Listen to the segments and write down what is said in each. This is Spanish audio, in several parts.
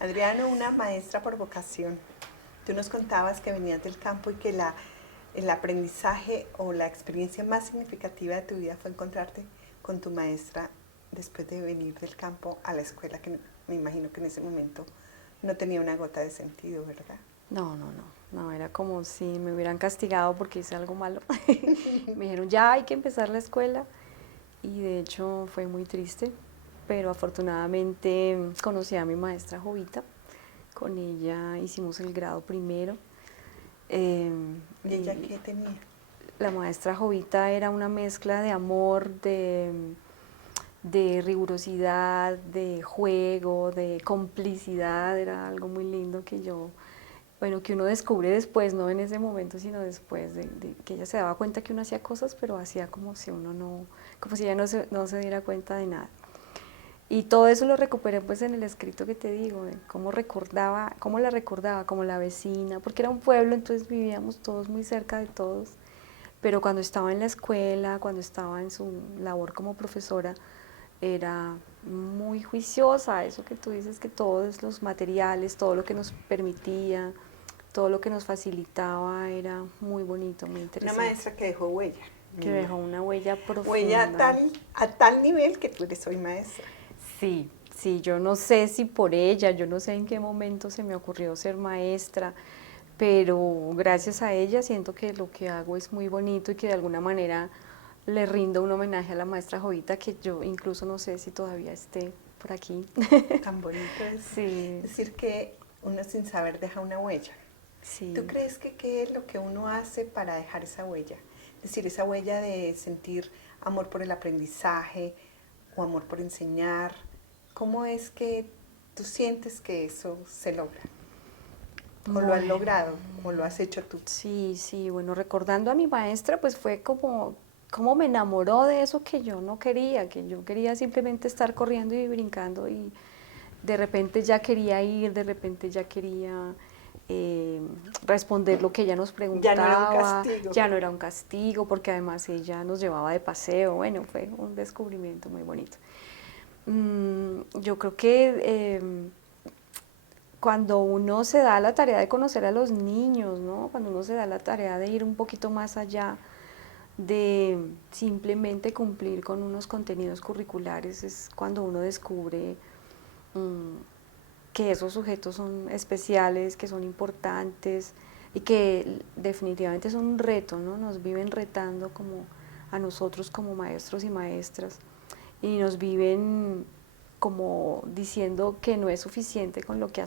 Adriana, una maestra por vocación. Tú nos contabas que venías del campo y que el aprendizaje o la experiencia más significativa de tu vida fue encontrarte con tu maestra después de venir del campo a la escuela, que me imagino que en ese momento no tenía una gota de sentido, ¿verdad? No, era como si me hubieran castigado porque hice algo malo. Me dijeron, ya hay que empezar la escuela y de hecho fue muy triste, pero afortunadamente conocí a mi maestra Jovita, con ella hicimos el grado primero. eh, ¿Y ella y qué tenía? la maestra Jovita era una mezcla de amor, de rigurosidad, de juego, de complicidad, era algo muy lindo que yo, bueno, que uno descubre después, no en ese momento, sino después de que ella se daba cuenta que uno hacía cosas, pero hacía como si uno no, como si ella no se diera cuenta de nada. Y todo eso lo recuperé pues en el escrito que te digo, de cómo recordaba, cómo la recordaba, como la vecina, porque era un pueblo, entonces vivíamos todos muy cerca de todos, pero cuando estaba en la escuela, cuando estaba en su labor como profesora, era muy juiciosa, eso que tú dices, que todos los materiales, todo lo que nos permitía, todo lo que nos facilitaba era muy bonito, muy Una interesante, maestra que dejó huella, me que dejó imagino. una huella Huella profunda. a tal nivel que tú eres hoy maestra. Sí, sí, yo no sé si por ella, yo no sé en qué momento se me ocurrió ser maestra, pero gracias a ella siento que lo que hago es muy bonito y que de alguna manera le rindo un homenaje a la maestra Jovita, que yo incluso no sé si todavía esté por aquí. Tan bonito es Sí, decir que uno sin saber deja una huella. ¿Tú sí. crees que qué es lo que uno hace para dejar esa huella? Es decir, esa huella de sentir amor por el aprendizaje o amor por enseñar. ¿Cómo es que tú sientes que eso se logra? ¿O lo has Bueno, logrado? ¿O lo has hecho tú? sí, sí, bueno, recordando a mi maestra, pues fue como me enamoró de eso que yo no quería, que yo quería simplemente estar corriendo y brincando y de repente ya quería ir, de repente ya quería eh, responder lo que ella nos Ya no era un preguntaba, castigo. ya no era un castigo, porque además ella nos llevaba de paseo, bueno, fue un descubrimiento muy bonito. Yo creo que cuando uno se da la tarea de conocer a los niños, ¿no? Cuando uno se da la tarea de ir un poquito más allá, de simplemente cumplir con unos contenidos curriculares, es cuando uno descubre mmm, que esos sujetos son especiales, que son importantes y que definitivamente son un reto, ¿no? Nos viven retando como a nosotros como maestros y maestras y nos viven como diciendo que no es suficiente con lo que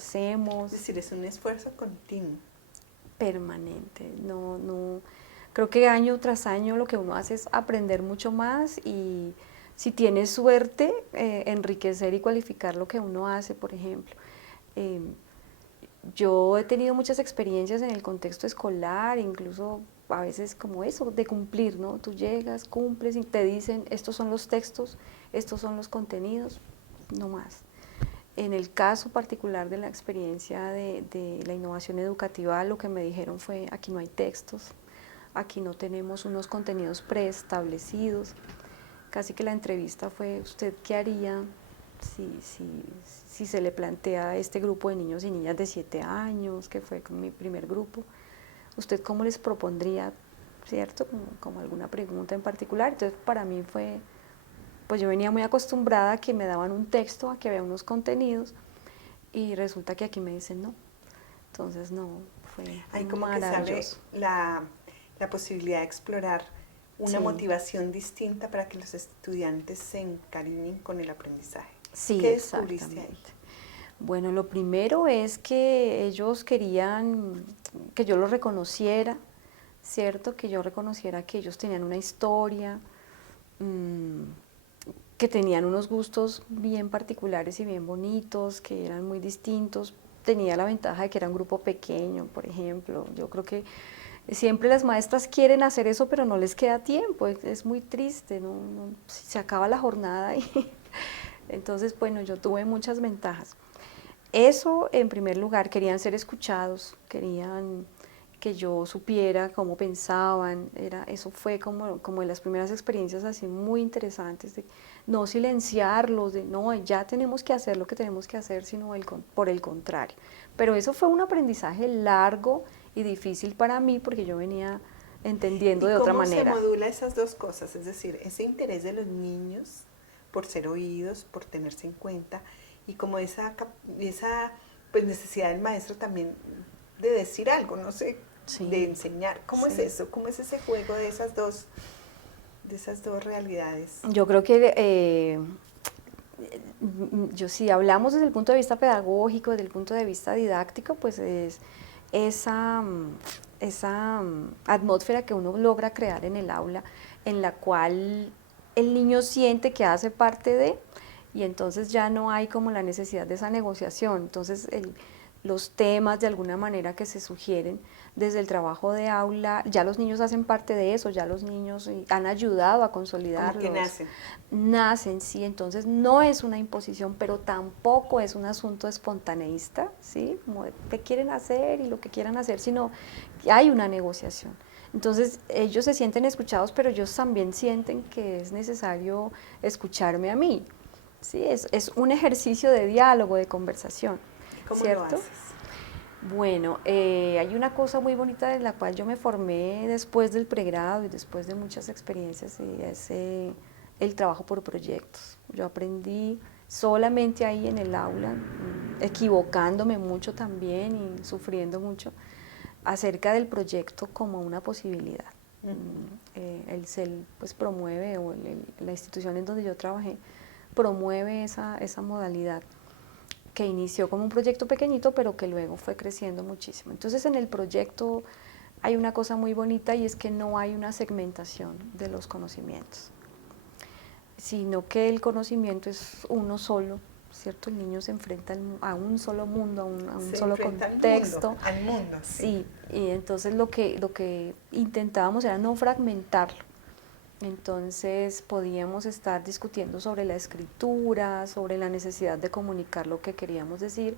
Es hacemos, decir, es un esfuerzo continuo. permanente. Creo que año tras año lo que uno hace es aprender mucho más y si tienes suerte, enriquecer y cualificar lo que uno hace, por ejemplo. Eh, yo he tenido muchas experiencias en el contexto escolar, incluso a veces como eso, de cumplir, ¿no? Tú llegas, cumples y te dicen, estos son los textos, estos son los contenidos, no más. En el caso particular de la experiencia de la innovación educativa, lo que me dijeron fue, aquí no hay textos, aquí no tenemos unos contenidos preestablecidos. Casi que la entrevista fue, ¿usted qué haría si se le plantea a este grupo de niños y niñas de 7 años, que fue mi primer grupo? ¿Usted cómo les propondría, cierto? Como alguna pregunta en particular. Entonces para mí fue, pues yo venía muy acostumbrada a que me daban un texto, a que había unos contenidos, y resulta que aquí me dicen no. Entonces no, fue Hay como que se abre maravilloso. la posibilidad de explorar una Sí, motivación distinta para que los estudiantes se encariñen con el aprendizaje. sí, ¿Qué descubriste ahí? exactamente. Bueno, lo primero es que ellos querían que yo los reconociera, ¿cierto? Que yo reconociera que ellos tenían una historia, mmm, que tenían unos gustos bien particulares y bien bonitos, que eran muy distintos. Tenía la ventaja de que era un grupo pequeño, por ejemplo. Yo creo que siempre las maestras quieren hacer eso, pero no les queda tiempo. Es muy triste, ¿no? Se acaba la jornada y entonces, bueno, yo tuve muchas ventajas. Eso en primer lugar, querían ser escuchados, querían que yo supiera cómo pensaban. Eso fue como de las primeras experiencias así muy interesantes, de no silenciarlos, de no, ya tenemos que hacer lo que tenemos que hacer, sino por el contrario. Pero eso fue un aprendizaje largo y difícil para mí porque yo venía entendiendo ¿Y de otra cómo se manera. modula esas dos cosas? Es decir, ese interés de los niños por ser oídos, por tenerse en cuenta, y como esa pues necesidad del maestro también de decir algo, no sé, de Sí, enseñar. ¿Cómo es sí. eso? ¿Cómo es ese juego de esas dos realidades? Yo creo que yo si hablamos desde el punto de vista pedagógico, desde el punto de vista didáctico, pues es esa, esa atmósfera que uno logra crear en el aula, en la cual el niño siente que hace parte de, y entonces ya no hay como la necesidad de esa negociación. Entonces los temas de alguna manera que se sugieren desde el trabajo de aula, ya los niños hacen parte de eso, ya los niños han ayudado a Como que consolidarlos, nacen. nacen, sí, entonces no es una imposición, pero tampoco es un asunto espontaneísta, ¿sí? Como de qué quieren hacer y lo que quieran hacer, sino que hay una negociación. Entonces ellos se sienten escuchados, pero ellos también sienten que es necesario escucharme a mí, ¿sí? Es un ejercicio de diálogo, de conversación, ¿Y cómo lo ¿cierto? haces? Bueno, hay una cosa muy bonita de la cual yo me formé después del pregrado y después de muchas experiencias, y es el trabajo por proyectos. Yo aprendí solamente ahí en el aula, equivocándome mucho también y sufriendo mucho, acerca del proyecto como una posibilidad. El CEL pues promueve, o la institución en donde yo trabajé, promueve esa modalidad que inició como un proyecto pequeñito, pero que luego fue creciendo muchísimo. Entonces en el proyecto hay una cosa muy bonita, y es que no hay una segmentación de los conocimientos, sino que el conocimiento es uno solo, ¿cierto? El niño se enfrenta a un solo mundo, a un Se solo enfrenta contexto. al mundo, sí. Sí, y entonces lo que intentábamos era no fragmentarlo. Entonces podíamos estar discutiendo sobre la escritura, sobre la necesidad de comunicar lo que queríamos decir,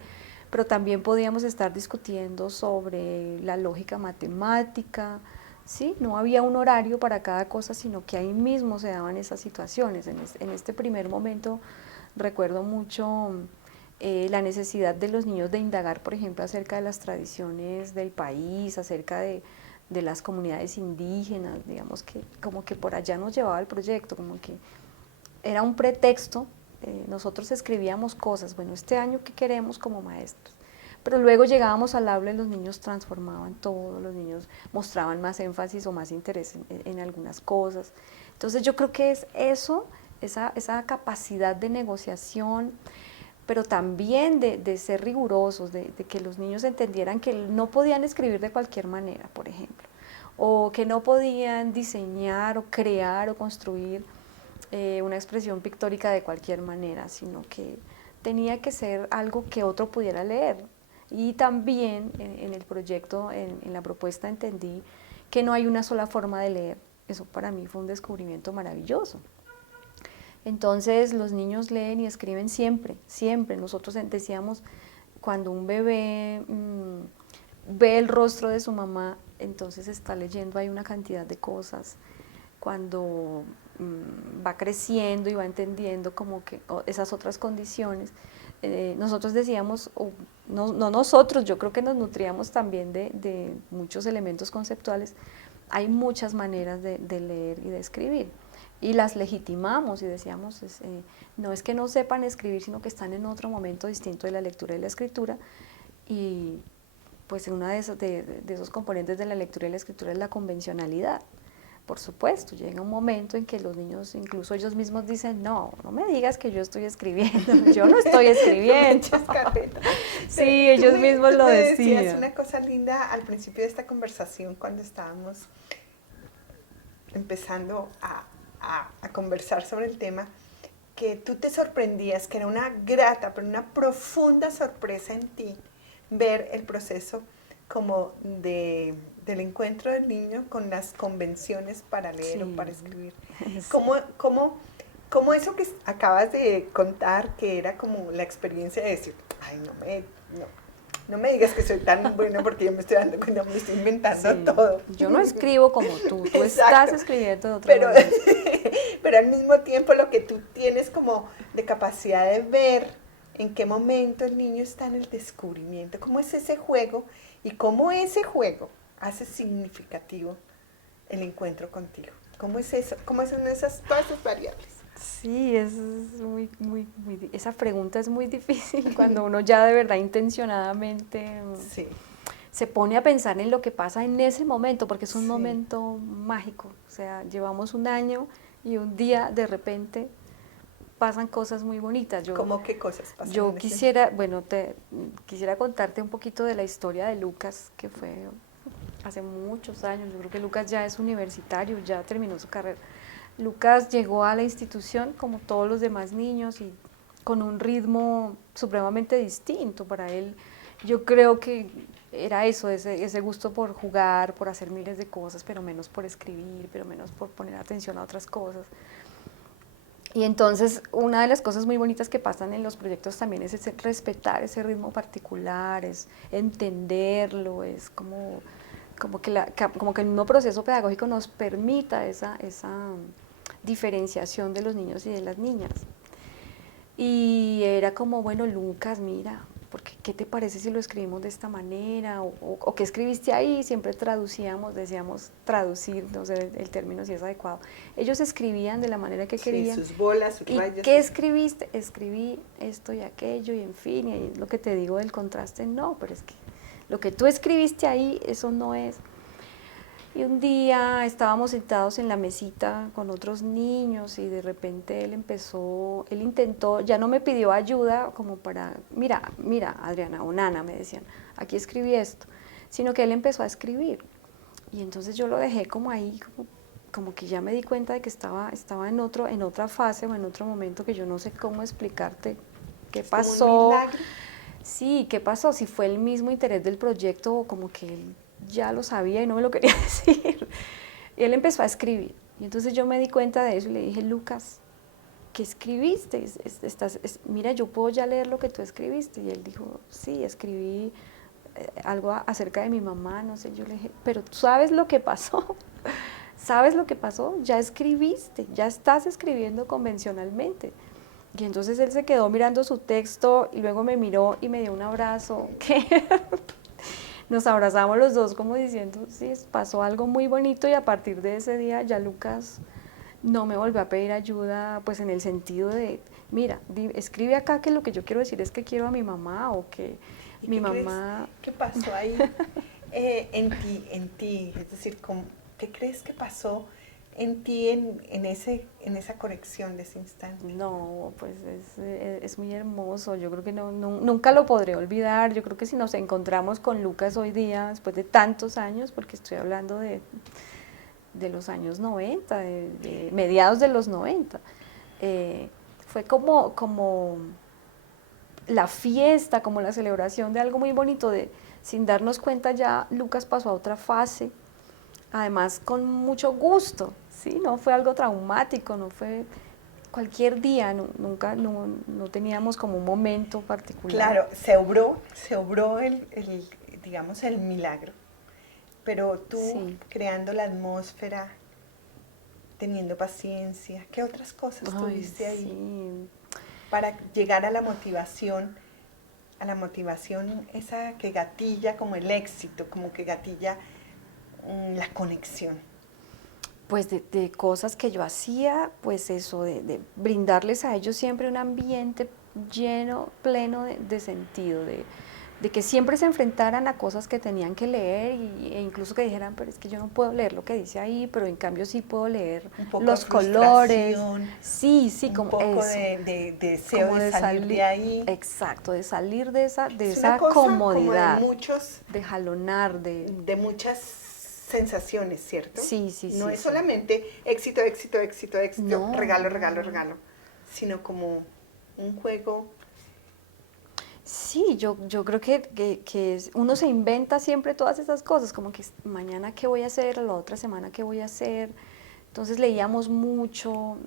pero también podíamos estar discutiendo sobre la lógica matemática, ¿sí? No había un horario para cada cosa, sino que ahí mismo se daban esas situaciones. En este primer momento recuerdo mucho la necesidad de los niños de indagar, por ejemplo, acerca de las tradiciones del país, acerca de las comunidades indígenas, digamos que como que por allá nos llevaba el proyecto, como que era un pretexto. Nosotros escribíamos cosas, bueno, este año qué queremos como maestros, pero luego llegábamos al aula y los niños transformaban todo, los niños mostraban más énfasis o más interés en algunas cosas. Entonces yo creo que es eso, esa capacidad de negociación, pero también de ser rigurosos, de que los niños entendieran que no podían escribir de cualquier manera, por ejemplo, o que no podían diseñar o crear o construir una expresión pictórica de cualquier manera, sino que tenía que ser algo que otro pudiera leer. Y también en el proyecto, en la propuesta, entendí que no hay una sola forma de leer. Eso para mí fue un descubrimiento maravilloso. Entonces los niños leen y escriben siempre, siempre. Nosotros decíamos, cuando un bebé ve el rostro de su mamá, entonces está leyendo ahí una cantidad de cosas. Cuando va creciendo y va entendiendo como que esas otras condiciones, nosotros decíamos, no nosotros, yo creo que nos nutríamos también de muchos elementos conceptuales. Hay muchas maneras de leer y de escribir, y las legitimamos y decíamos, no es que no sepan escribir, sino que están en otro momento distinto de la lectura y la escritura, y pues una de esos componentes de la lectura y la escritura es la convencionalidad. Por supuesto, llega un momento en que los niños, incluso ellos mismos dicen, no me digas que yo estoy escribiendo, yo no estoy escribiendo. Sí, ellos mismos lo decías decían. una cosa linda al principio de esta conversación, cuando estábamos empezando a conversar sobre el tema, que tú te sorprendías, que era una grata, pero una profunda sorpresa en ti ver el proceso como del encuentro del niño con las convenciones para leer Sí. o para escribir. Sí. ¿Cómo eso que acabas de contar, que era como la experiencia de decir, ay, No me digas que soy tan buena porque yo me estoy dando cuenta, me estoy inventando Sí. todo. Yo no escribo como tú estás Exacto. escribiendo de otra Pero, manera. pero al mismo tiempo lo que tú tienes como de capacidad de ver en qué momento el niño está en el descubrimiento, cómo es ese juego y cómo ese juego hace significativo el encuentro contigo. ¿Cómo es eso? ¿Cómo son todas esas variables? Sí, es esa pregunta es muy difícil cuando uno ya de verdad intencionadamente Sí, se pone a pensar en lo que pasa en ese momento, porque es un sí. momento mágico. O sea, llevamos un año y un día de repente pasan cosas muy bonitas. ¿Cómo qué cosas pasan Yo en ese? quisiera, bueno, quisiera contarte un poquito de la historia de Lucas, que fue hace muchos años. Yo creo que Lucas ya es universitario, ya terminó su carrera. Lucas llegó a la institución como todos los demás niños y con un ritmo supremamente distinto para él. Yo creo que era eso, ese gusto por jugar, por hacer miles de cosas, pero menos por escribir, pero menos por poner atención a otras cosas. Y entonces una de las cosas muy bonitas que pasan en los proyectos también es respetar ese ritmo particular, es entenderlo, es como que el mismo proceso pedagógico nos permita esa diferenciación de los niños y de las niñas. Y era como, bueno, Lucas, mira, porque, ¿qué te parece si lo escribimos de esta manera? O ¿qué escribiste ahí? Siempre traducíamos, decíamos traducir, no sé el término si es adecuado. Ellos escribían de la manera que Sí, querían. sus bolas, sus ¿Y rayas. qué escribiste? Escribí esto y aquello, y en fin, y lo que te digo del contraste, no, pero es que lo que tú escribiste ahí, eso no es. Y un día estábamos sentados en la mesita con otros niños y de repente él intentó, ya no me pidió ayuda como para, mira, Adriana o Nana, me decían, aquí escribí esto, sino que él empezó a escribir. Y entonces yo lo dejé como ahí, como que ya me di cuenta de que estaba en otra fase o en otro momento que yo no sé cómo explicarte qué Es como un pasó. milagro. Sí, ¿qué pasó? Si fue el mismo interés del proyecto o como que él ya lo sabía y no me lo quería decir. Y él empezó a escribir. Y entonces yo me di cuenta de eso y le dije, Lucas, ¿qué escribiste? Mira, yo puedo ya leer lo que tú escribiste. Y él dijo, sí, escribí algo acerca de mi mamá, no sé. Yo le dije, pero ¿tú sabes lo que pasó? ¿Sabes lo que pasó? Ya escribiste, ya estás escribiendo convencionalmente. Y entonces él se quedó mirando su texto y luego me miró y me dio un abrazo, que nos abrazamos los dos como diciendo, sí, pasó algo muy bonito y a partir de ese día ya Lucas no me volvió a pedir ayuda, pues en el sentido de, mira, escribe acá que lo que yo quiero decir es que quiero a mi mamá o que ¿Y mi qué crees mamá... que pasó ahí en ti? Es decir, ¿qué crees que pasó en ti en esa corrección de ese instante? No, pues es muy hermoso, yo creo que nunca lo podré olvidar, yo creo que si nos encontramos con Lucas hoy día, después de tantos años, porque estoy hablando de los años 90, de mediados de los 90, fue como la fiesta, como la celebración de algo muy bonito, sin darnos cuenta ya Lucas pasó a otra fase, además con mucho gusto, ¿sí? No fue algo traumático, no fue cualquier día, nunca, no teníamos como un momento particular. Claro, se obró digamos, el milagro, pero tú Sí. creando la atmósfera, teniendo paciencia, ¿qué otras cosas Ay, tuviste ahí sí. para llegar a la motivación esa que gatilla como el éxito, como que gatilla la conexión? Pues de cosas que yo hacía, pues eso, de brindarles a ellos siempre un ambiente lleno, pleno de sentido, de que siempre se enfrentaran a cosas que tenían que leer e incluso que dijeran, pero es que yo no puedo leer lo que dice ahí, pero en cambio sí puedo leer Un poco de los colores, frustración, sí, un como poco eso, de deseo como de de salir de salir, ahí. exacto, de salir de Es una esa cosa como de comodidad, de jalonar, muchas sensaciones, ¿cierto? sí, sí, No sí, es sí. solamente éxito, éxito, éxito, éxito, No, regalo, no, regalo, no. regalo, sino como un juego. Sí, yo creo que uno se inventa siempre todas esas cosas, como que mañana qué voy a hacer, la otra semana qué voy a hacer. Entonces leíamos mucho,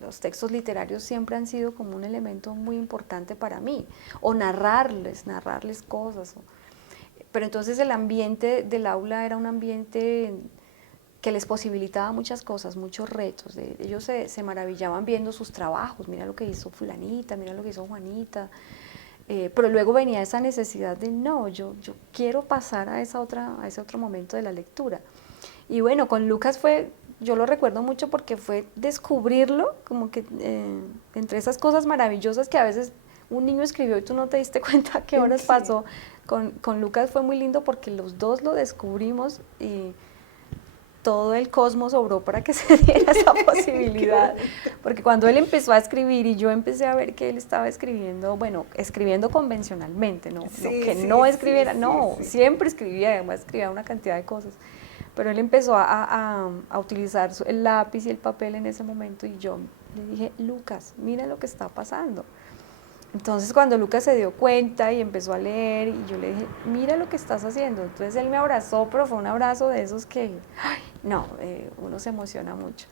los textos literarios siempre han sido como un elemento muy importante para mí, o narrarles cosas. Pero entonces el ambiente del aula era un ambiente que les posibilitaba muchas cosas, muchos retos. Ellos se maravillaban viendo sus trabajos, mira lo que hizo fulanita, mira lo que hizo Juanita. Pero luego venía esa necesidad de no, yo quiero pasar a ese otro momento de la lectura. Y bueno, con Lucas yo lo recuerdo mucho porque fue descubrirlo, como que entre esas cosas maravillosas que a veces un niño escribió y tú no te diste cuenta qué horas pasó. Con Lucas fue muy lindo porque los dos lo descubrimos y todo el cosmos obró para que se diera esa posibilidad, porque cuando él empezó a escribir y yo empecé a ver que él estaba escribiendo, bueno, escribiendo convencionalmente, no escribiera, siempre escribía, además escribía una cantidad de cosas, pero él empezó a utilizar el lápiz y el papel en ese momento y yo le dije, Lucas, mira lo que está pasando. Entonces cuando Lucas se dio cuenta y empezó a leer y yo le dije, mira lo que estás haciendo, entonces él me abrazó, pero fue un abrazo de esos que, uno se emociona mucho.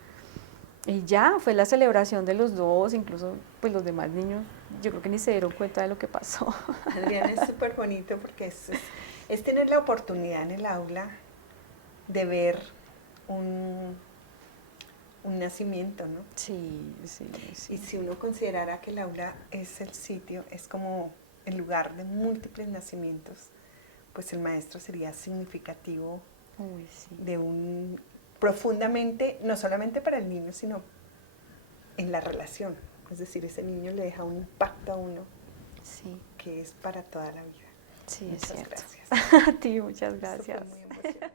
Y ya, fue la celebración de los dos, incluso pues los demás niños, yo creo que ni se dieron cuenta de lo que pasó. Adriana, es súper bonito porque es tener la oportunidad en el aula de ver un nacimiento, ¿no? Sí. Y si uno considerara que el aula es el sitio, es como el lugar de múltiples nacimientos, pues el maestro sería significativo de profundamente, no solamente para el niño, sino en la relación. Es decir, ese niño le deja un impacto a uno que es para toda la vida. Sí, muchas es cierto. gracias. A ti, muchas gracias. Muy emocionante.